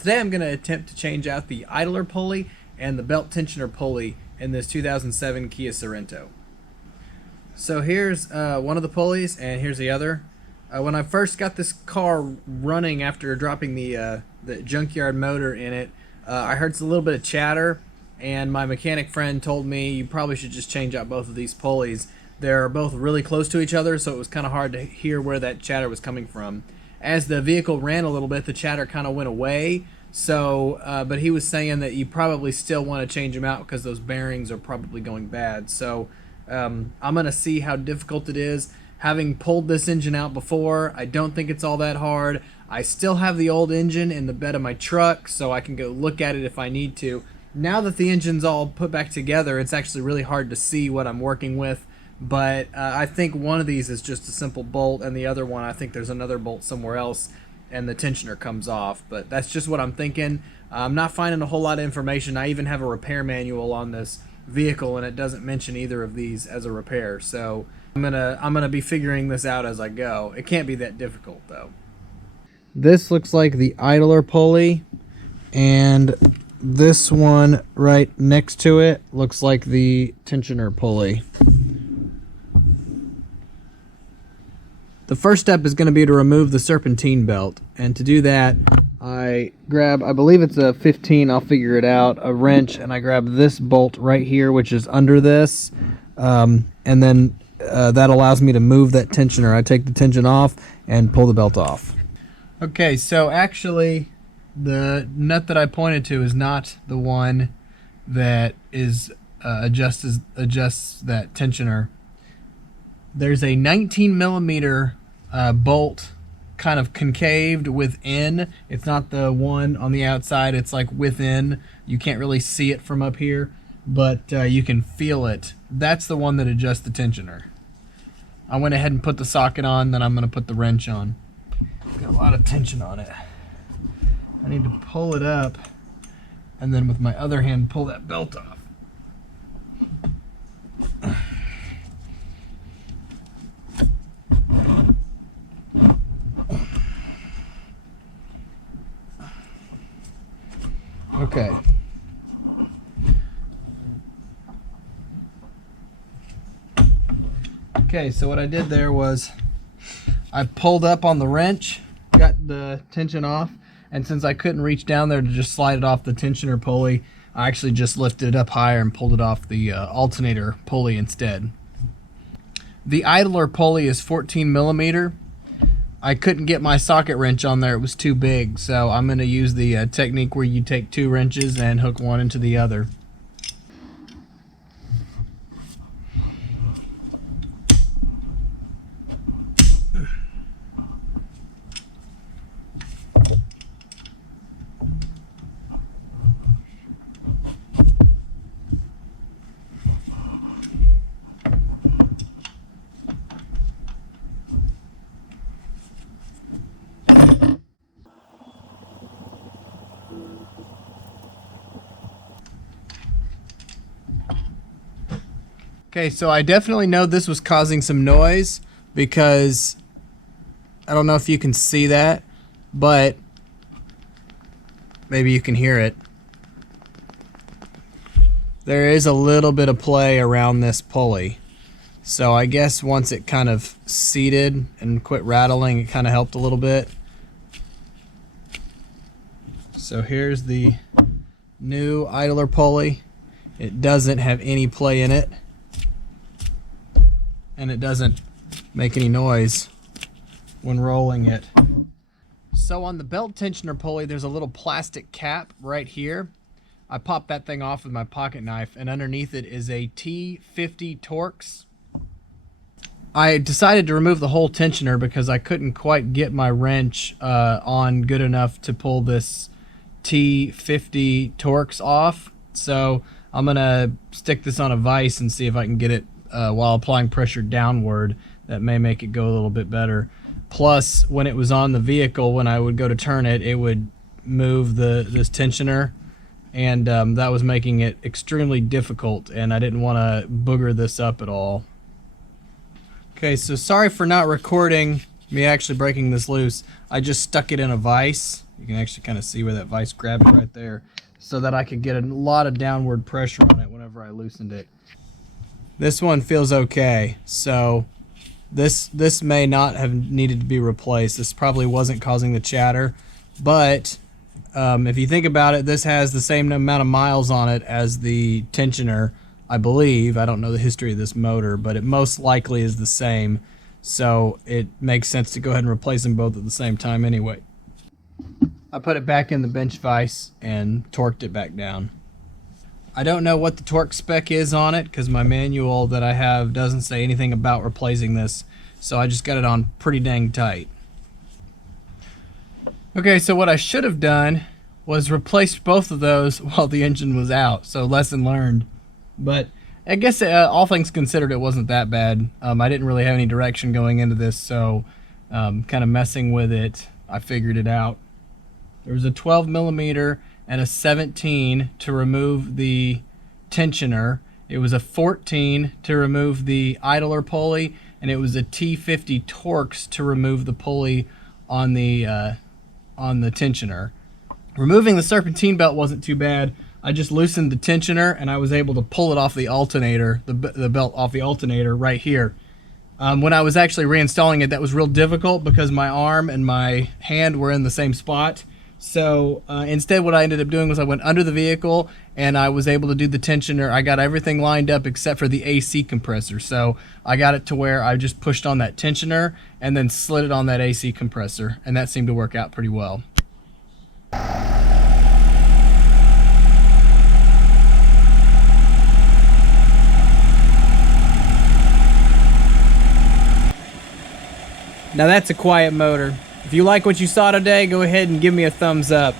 Today I'm going to attempt to change out the idler pulley and the belt tensioner pulley in this 2007 Kia Sorento. So here's one of the pulleys and here's the other. When I first got this car running after dropping the junkyard motor in it, I heard a little bit of chatter, and my mechanic friend told me you probably should just change out both of these pulleys. They're both really close to each other, so it was kind of hard to hear where that chatter was coming from. As the vehicle ran a little bit, the chatter kind of went away. So, but he was saying that you probably still want to change them out because those bearings are probably going bad. So I'm going to see how difficult it is. Having pulled this engine out before, I don't think it's all that hard. I still have the old engine in the bed of my truck, so I can go look at it if I need to. Now that the engine's all put back together, it's actually really hard to see what I'm working with. But I think one of these is just a simple bolt, and the other one, I think there's another bolt somewhere else, and the tensioner comes off. But that's just what I'm thinking. I'm not finding a whole lot of information. I even have a repair manual on this vehicle, and it doesn't mention either of these as a repair. So I'm gonna be figuring this out as I go. It can't be that difficult though. This looks like the idler pulley, and this one right next to it looks like the tensioner pulley. The first step is going to be to remove the serpentine belt, and to do that I grab, I believe it's a 15, I'll figure it out, a wrench, and I grab this bolt right here which is under this, and then that allows me to move that tensioner. I take the tension off and pull the belt off. Okay, so actually the nut that I pointed to is not the one that is adjusts that tensioner. There's a 19 millimeter bolt kind of concaved within. It's not the one on the outside, it's like within. You can't really see it from up here, but you can feel it. That's the one that adjusts the tensioner. I went ahead and put the socket on, then I'm going to put the wrench on. Got a lot of tension on it. I need to pull it up, and then with my other hand pull that belt off. Okay. Okay, so what I did there was I pulled up on the wrench, got the tension off, and since I couldn't reach down there to just slide it off the tensioner pulley, I actually just lifted it up higher and pulled it off the alternator pulley instead. The idler pulley is 14 millimeter. I couldn't get my socket wrench on there, it was too big, so I'm going to use the technique where you take two wrenches and hook one into the other. Okay, so I definitely know this was causing some noise because I don't know if you can see that, but maybe you can hear it. There is a little bit of play around this pulley. So I guess once it kind of seated and quit rattling, it kind of helped a little bit. So here's the new idler pulley. It doesn't have any play in it, and it doesn't make any noise when rolling it. So on the belt tensioner pulley, there's a little plastic cap right here. I popped that thing off with my pocket knife, and underneath it is a T50 Torx. I decided to remove the whole tensioner because I couldn't quite get my wrench on good enough to pull this T50 Torx off. So I'm gonna stick this on a vise and see if I can get it while applying pressure downward. That may make it go a little bit better. Plus, when it was on the vehicle, when I would go to turn it, it would move this tensioner, and that was making it extremely difficult, and I didn't want to booger this up at all. Okay, so sorry for not recording me actually breaking this loose, I just stuck it in a vise. You can actually kind of see where that vise grabbed it right there, so that I could get a lot of downward pressure on it whenever I loosened it. This one feels okay, so this may not have needed to be replaced. This probably wasn't causing the chatter, but if you think about it, this has the same amount of miles on it as the tensioner, I believe. I don't know the history of this motor, but it most likely is the same, so it makes sense to go ahead and replace them both at the same time anyway. I put it back in the bench vise and torqued it back down. I don't know what the torque spec is on it because my manual that I have doesn't say anything about replacing this, so I just got it on pretty dang tight. Okay, so what I should have done was replace both of those while the engine was out, so lesson learned. But I guess all things considered, it wasn't that bad. I didn't really have any direction going into this, so kind of messing with it, I figured it out. There was a 12 millimeter and a 17 to remove the tensioner. It was a 14 to remove the idler pulley, and it was a T50 Torx to remove the pulley on the tensioner. Removing the serpentine belt wasn't too bad. I just loosened the tensioner and I was able to pull it off the alternator, the belt off the alternator right here. When I was actually reinstalling it, that was real difficult because my arm and my hand were in the same spot. So instead what I ended up doing was I went under the vehicle and I was able to do the tensioner. I got everything lined up except for the AC compressor. So I got it to where I just pushed on that tensioner and then slid it on that AC compressor, and that seemed to work out pretty well. Now that's a quiet motor. If you like what you saw today, go ahead and give me a thumbs up.